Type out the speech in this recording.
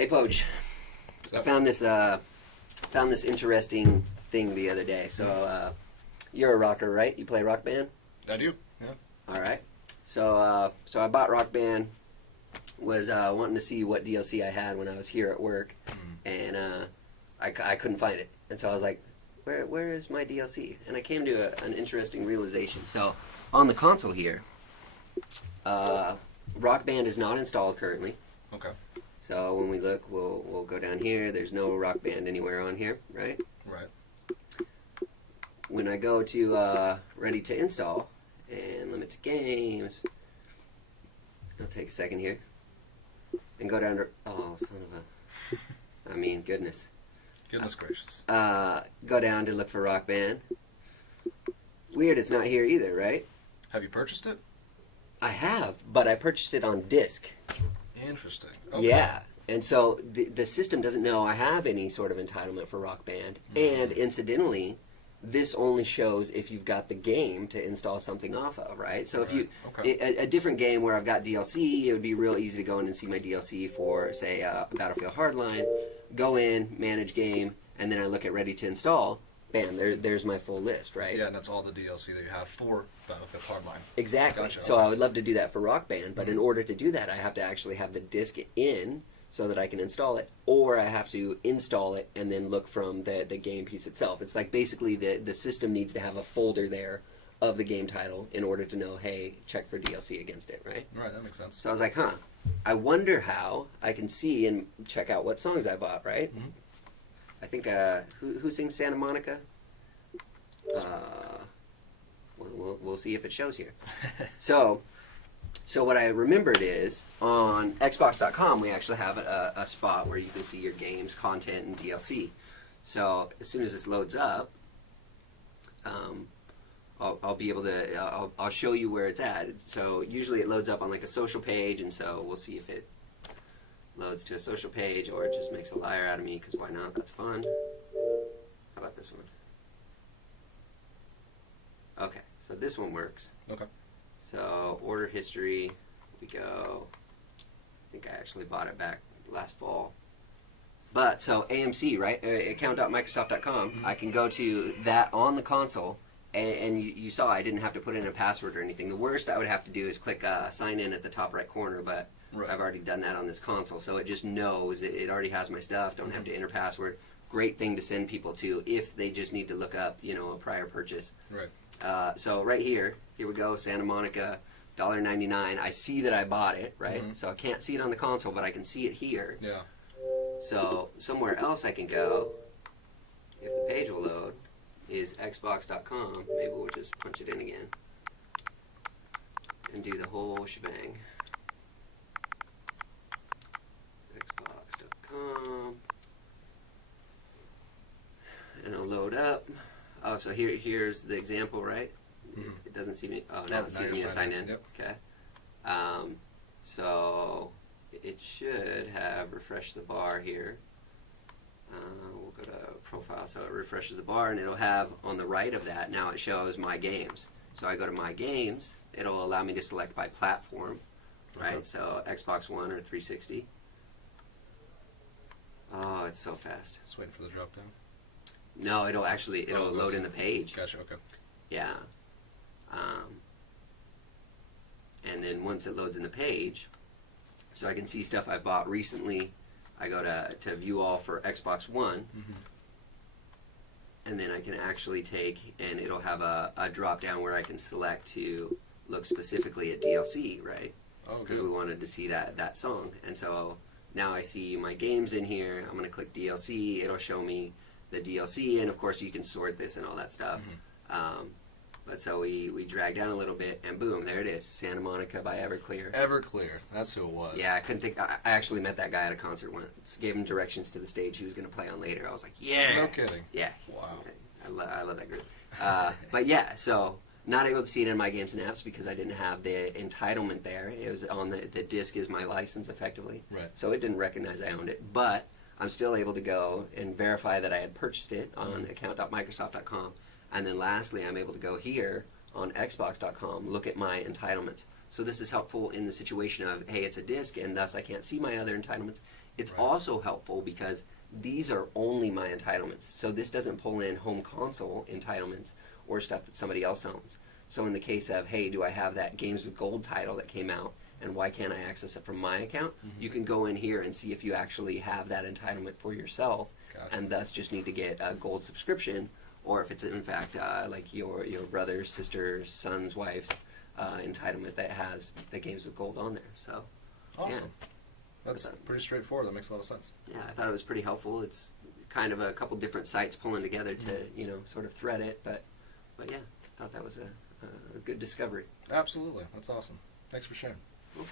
Hey, Poach. I found this interesting thing the other day. So, you're a rocker, right? You play Rock Band? I do. Yeah. All right. So I bought Rock Band. Was wanting to see what DLC I had when I was here at work, and I couldn't find it. And so I was like, where is my DLC? And I came to an interesting realization. So on the console here, Rock Band is not installed currently. Okay. So when we look, we'll go down here. There's no Rock Band anywhere on here, right? Right. When I go to ready to install and limit to games, I'll take a second here and go down to goodness. Goodness gracious. Go down to look for Rock Band. Weird, it's not here either, right? Have you purchased it? I have, but I purchased it on disc. Interesting. Okay. Yeah, and so the system doesn't know I have any sort of entitlement for Rock Band. And incidentally, this only shows if you've got the game to install something off of, right? So if you a different game where I've got DLC, it would be real easy to go in and see my DLC for, say, Battlefield Hardline. Go in, manage game, and then I look at ready to install. Bam, there's my full list, right? Yeah, and that's all the DLC that you have for Battlefield Hardline. Exactly. Gotcha. So I would love to do that for Rock Band, but in order to do that, I have to actually have the disc in so that I can install it, or I have to install it and then look from the game piece itself. It's like basically the system needs to have a folder there of the game title in order to know, hey, check for DLC against it, right? Right, that makes sense. So I was like, I wonder how I can see and check out what songs I bought, right? Mm-hmm. I think, who sings Santa Monica? We'll see if it shows here. So what I remembered is on Xbox.com we actually have a spot where you can see your games, content, and DLC. So as soon as this loads up, I'll be able to I'll show you where it's at. So usually it loads up on like a social page, and so we'll see if it loads to a social page or it just makes a liar out of me, because why not? That's fun. How about this one? Okay, so this one works. Okay. So order history, we go. I think I actually bought it back last fall. But so AMC, right? Account.microsoft.com. I can go to that on the console, and you saw I didn't have to put in a password or anything. The worst I would have to do is click sign in at the top right corner, but I've already done that on this console, so it just knows it already has my stuff. Don't have to enter password. Great thing to send people to if they just need to look up, a prior purchase. Right. So right here we go, Santa Monica, $1.99. I see that I bought it, right? Mm-hmm. So I can't see it on the console, but I can see it here. Yeah. So somewhere else I can go, if the page will load, is Xbox.com. Maybe we'll just punch it in again and do the whole shebang. Xbox.com. And it'll load up. Oh, so here's the example, right? Mm-hmm. It doesn't see me. Oh, now it sees me to sign in. Yep. Okay. So it should have refreshed the bar here. We'll go to profile, so it refreshes the bar, and it'll have on the right of that, now it shows my games. So I go to my games, it'll allow me to select by platform, right? Okay. So Xbox One or 360. Oh, it's so fast. Just waiting for the drop down. No, it'll load in the page. Gotcha, okay. Yeah. And then once it loads in the page, so I can see stuff I bought recently. I go to view all for Xbox One, and then I can actually take, and it'll have a drop down where I can select to look specifically at DLC, right? Oh, Because good. we wanted to see that song. And so now I see my games in here. I'm going to click DLC. It'll show me the DLC, and of course you can sort this and all that stuff. But so we drag down a little bit, and boom, there it is, Santa Monica by Everclear. Everclear, that's who it was. Yeah, I couldn't think. I actually met that guy at a concert once. Gave him directions to the stage he was going to play on later. I was like, yeah. No kidding. Yeah. Wow. I love that group. But yeah, so not able to see it in my games and apps because I didn't have the entitlement there. It was on the disc is my license effectively. Right. So it didn't recognize I owned it, but I'm still able to go and verify that I had purchased it on account.microsoft.com. And then lastly, I'm able to go here on Xbox.com, look at my entitlements. So this is helpful in the situation of, hey, it's a disc, and thus I can't see my other entitlements. It's Right. also helpful because these are only my entitlements. So this doesn't pull in home console entitlements or stuff that somebody else owns. So in the case of, hey, do I have that Games with Gold title that came out, and why can't I access it from my account? Mm-hmm. You can go in here and see if you actually have that entitlement for yourself, Gotcha. and thus just need to get a gold subscription, or if it's in fact like your brother's, sister's, son's, wife's entitlement that has the Games with Gold on there. So Awesome. That's pretty straightforward. That makes a lot of sense. yeah, I thought it was pretty helpful. It's kind of a couple different sites pulling together to sort of thread it, but yeah, I thought that was a good discovery. Absolutely. That's awesome. Thanks for sharing. Cool.